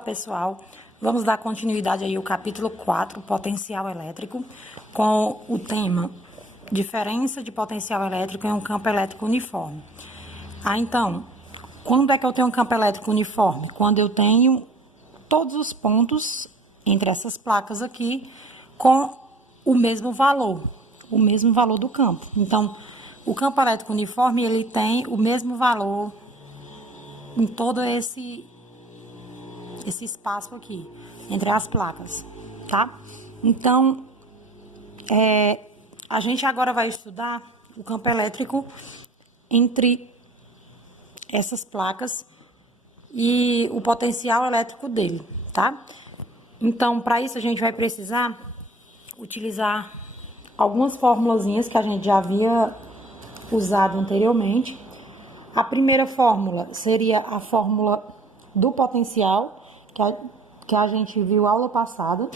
pessoal, vamos dar continuidade aí ao capítulo 4, potencial elétrico, com o tema diferença de potencial elétrico em um campo elétrico uniforme. Então, quando é que eu tenho um campo elétrico uniforme? Quando eu tenho todos os pontos entre essas placas aqui com o mesmo valor do campo. Então, o campo elétrico uniforme, ele tem o mesmo valor em todo esse espaço aqui, entre as placas, tá? Então, a gente agora vai estudar o campo elétrico entre essas placas e o potencial elétrico dele, tá? Então, para isso, a gente vai precisar utilizar algumas formulazinhas que a gente já havia usado anteriormente. A primeira fórmula seria a fórmula do potencial, que a gente viu aula passada,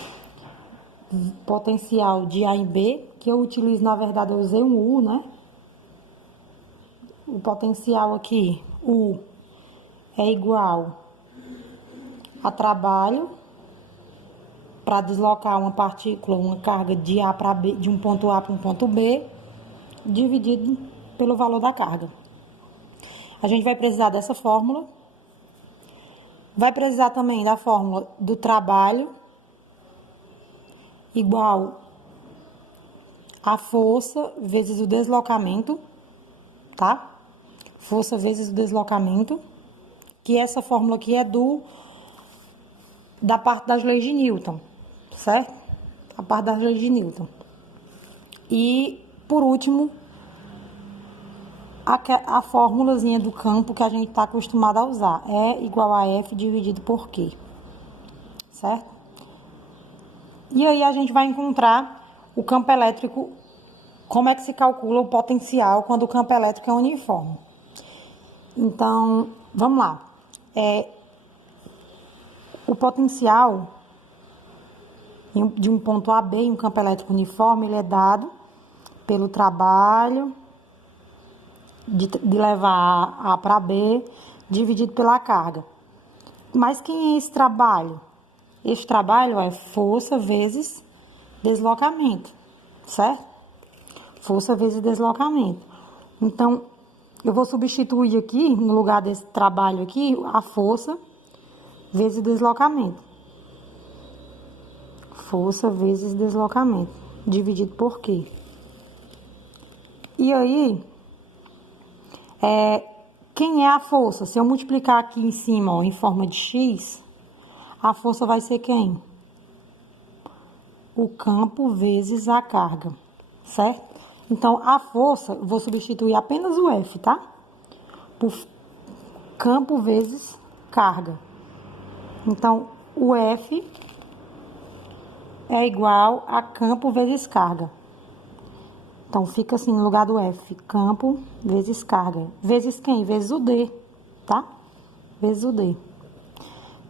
potencial de A em B, que eu utilizo, na verdade, eu usei um U, né? O potencial aqui, U, é igual a trabalho para deslocar uma partícula, uma carga de A para B, de um ponto A para um ponto B, dividido pelo valor da carga. A gente vai precisar dessa fórmula. Vai precisar também da fórmula do trabalho igual a força vezes o deslocamento, tá? Força vezes o deslocamento, que essa fórmula aqui é da parte das leis de Newton, certo? A parte das leis de Newton. E, por último, a formulazinha do campo que a gente está acostumado a usar. É igual a F dividido por Q. Certo? E aí a gente vai encontrar o campo elétrico, como é que se calcula o potencial quando o campo elétrico é uniforme. Então, vamos lá. O potencial de um ponto A a B em um campo elétrico uniforme, ele é dado pelo trabalho de levar A para B, dividido pela carga. Mas quem é esse trabalho? Esse trabalho é força vezes deslocamento, certo? Força vezes deslocamento. Então, eu vou substituir aqui, no lugar desse trabalho aqui, a força vezes deslocamento. Força vezes deslocamento, dividido por Q. E aí, quem é a força? Se eu multiplicar aqui em cima, ó, em forma de X, a força vai ser quem? O campo vezes a carga, certo? Então, a força, vou substituir apenas o F, tá? Por campo vezes carga. Então, o F é igual a campo vezes carga. Então, fica assim, no lugar do F, campo vezes carga. Vezes quem? Vezes o D, tá? Vezes o D.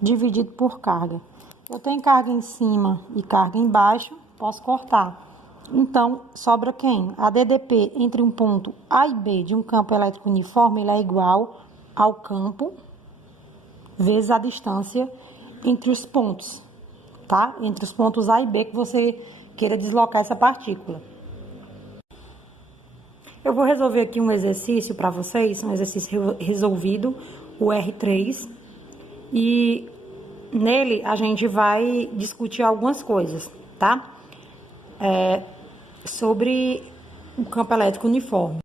Dividido por carga. Eu tenho carga em cima e carga embaixo, posso cortar. Então, sobra quem? A DDP entre um ponto A e B de um campo elétrico uniforme, ele é igual ao campo vezes a distância entre os pontos, tá? Entre os pontos A e B que você queira deslocar essa partícula. Eu vou resolver aqui um exercício para vocês, um exercício resolvido, o R3, e nele a gente vai discutir algumas coisas, tá? Sobre o campo elétrico uniforme.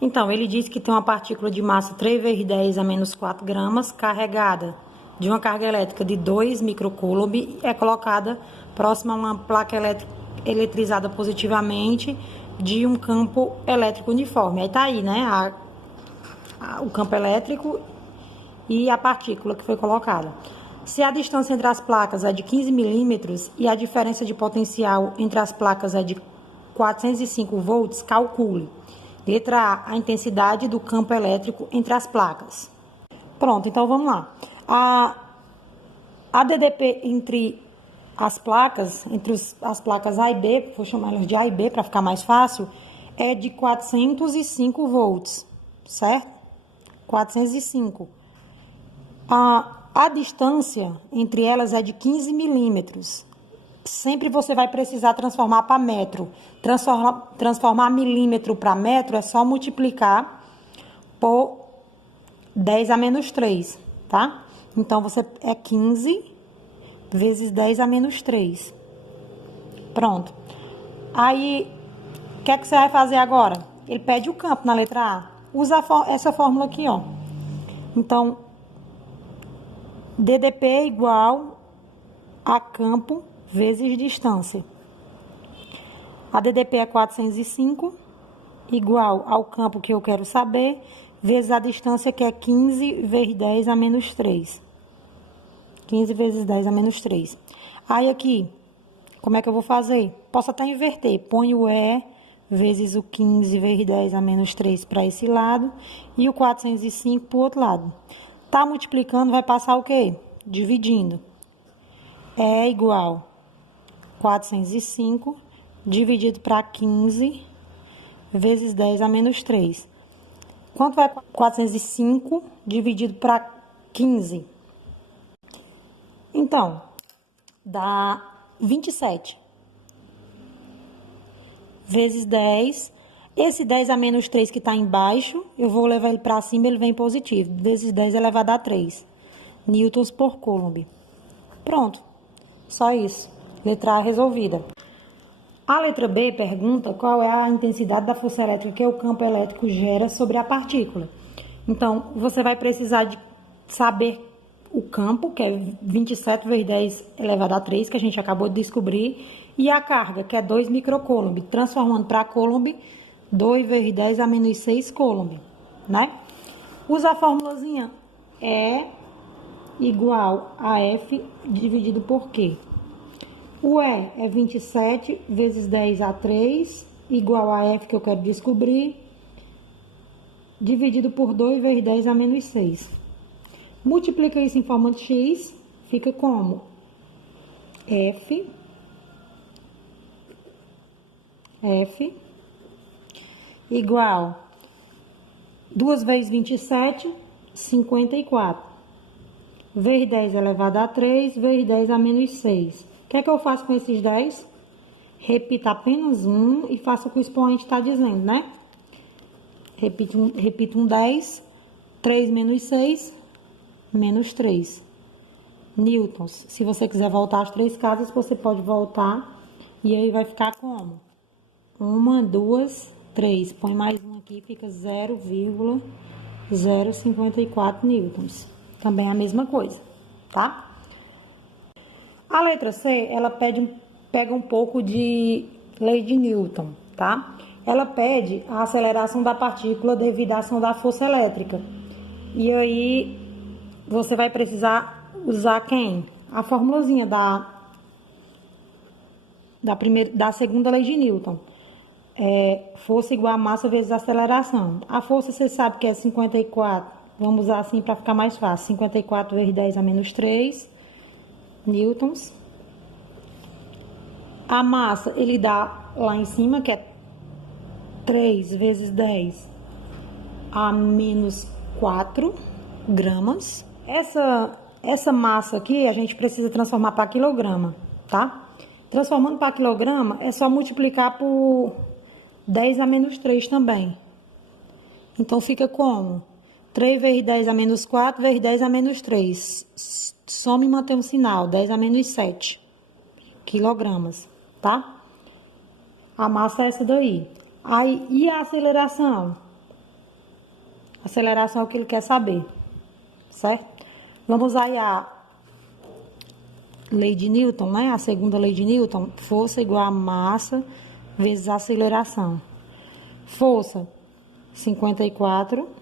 Então, ele diz que tem uma partícula de massa 3 vezes 10 a menos 4 gramas, carregada de uma carga elétrica de 2 microcoulomb, e é colocada próxima a uma placa eletrizada positivamente de um campo elétrico uniforme. Aí tá aí, né? O campo elétrico e a partícula que foi colocada. Se a distância entre as placas é de 15 milímetros e a diferença de potencial entre as placas é de 405 volts, calcule. Letra A, a intensidade do campo elétrico entre as placas. Pronto, então vamos lá. A DDP entre as placas, as placas A e B, vou chamar elas de A e B para ficar mais fácil, é de 405 volts, certo? 405. A A distância entre elas é de 15 milímetros. Sempre você vai precisar transformar para metro. Transformar milímetro para metro é só multiplicar por 10 a menos 3, tá? Então, é 15 vezes 10 a menos 3. Pronto. Aí, o que é que você vai fazer agora? Ele pede o campo na letra A. Usa essa fórmula aqui, ó. Então, DDP é igual a campo vezes distância. A DDP é 405, igual ao campo que eu quero saber, vezes a distância, que é 15 vezes 10 a menos 3. 15 vezes 10 a menos 3. Aí, aqui, como é que eu vou fazer? Posso até inverter. Ponho o E vezes o 15 vezes 10 a menos 3 para esse lado e o 405 para o outro lado. Tá multiplicando, vai passar o quê? Dividindo. É igual 405 dividido para 15 vezes 10 a menos 3. Quanto vai 405 dividido para 15? Então, dá 27. Vezes 10. Esse 10 a menos 3 que está embaixo, eu vou levar ele para cima, ele vem positivo. Vezes 10 elevado a 3 newtons por coulomb. Pronto. Só isso. Letra A resolvida. A letra B pergunta qual é a intensidade da força elétrica que o campo elétrico gera sobre a partícula. Então, você vai precisar de saber o campo, que é 27 vezes 10 elevado a 3, que a gente acabou de descobrir, e a carga, que é 2 microcoulomb, transformando para coulomb, 2 vezes 10 a menos 6 coulomb, né? Usa a formulazinha E igual a F dividido por Q. O E é 27 vezes 10 a 3, igual a F que eu quero descobrir, dividido por 2 vezes 10 a menos 6. Multiplica isso em forma de X, fica como? F igual 2 vezes 27, 54. Vezes 10 elevado a 3, vezes 10 a menos 6. O que é que eu faço com esses 10? Repita apenas um e faça o que o expoente está dizendo, né? Repito um 10, 3 menos 6, menos 3 newtons. Se você quiser voltar às 3 casas, você pode voltar e aí vai ficar como? 1, 2, 3. Põe mais um aqui, fica 0,054 newtons. Também é a mesma coisa, tá? A letra C, ela pega um pouco de lei de Newton, tá? Ela pede a aceleração da partícula devido à ação da força elétrica. E aí, você vai precisar usar quem? A formulazinha da segunda lei de Newton. Força igual a massa vezes aceleração. A força, você sabe que é 54. Vamos usar assim para ficar mais fácil. 54 vezes 10 a menos 3 newtons. A massa, ele dá lá em cima, que é 3 vezes 10 a menos 4 gramas. Essa massa aqui, a gente precisa transformar para quilograma, tá? Transformando para quilograma, é só multiplicar por 10 a menos 3 também. Então, fica como? 3 vezes 10 a menos 4 vezes 10 a menos 3. Soma e mantém um sinal. 10 a menos 7 quilogramas, tá? A massa é essa daí. Aí, e a aceleração? A aceleração é o que ele quer saber, certo? Vamos aí a lei de Newton, né? A segunda lei de Newton. Força igual a massa vezes a aceleração. Força, 54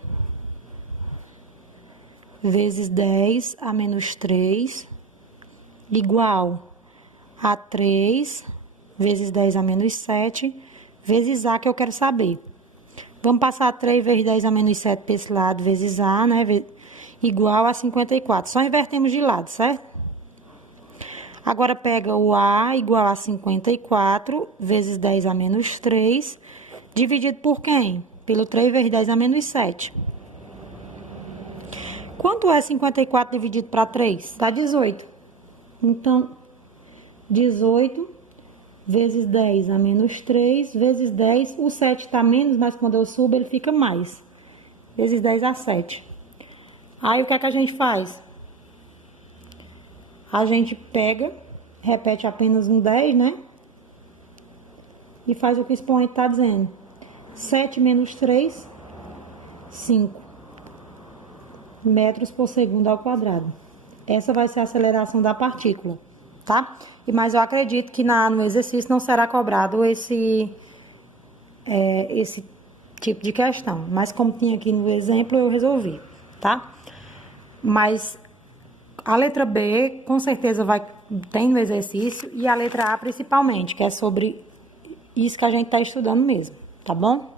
vezes 10 a menos 3, igual a 3 vezes 10 a menos 7, vezes A, que eu quero saber. Vamos passar 3 vezes 10 a menos 7 para esse lado, vezes A, né? Igual a 54. Só invertemos de lado, certo? Agora, pega o A igual a 54 vezes 10 a menos 3, dividido por quem? Pelo 3 vezes 10 a menos 7. Quanto é 54 dividido para 3? Dá 18. Então, 18 vezes 10 a menos 3, vezes 10. O 7 está menos, mas quando eu subo ele fica mais. Vezes 10 a 7. Aí, o que é que a gente faz? A gente pega, repete apenas um 10, né? E faz o que o expoente está dizendo. 7 menos 3, 5 metros por segundo ao quadrado. Essa vai ser a aceleração da partícula, tá? Mas eu acredito que no exercício não será cobrado esse tipo de questão. Mas como tinha aqui no exemplo, eu resolvi, tá? Mas a letra B, com certeza, tem no exercício. E a letra A, principalmente, que é sobre isso que a gente está estudando mesmo, tá bom?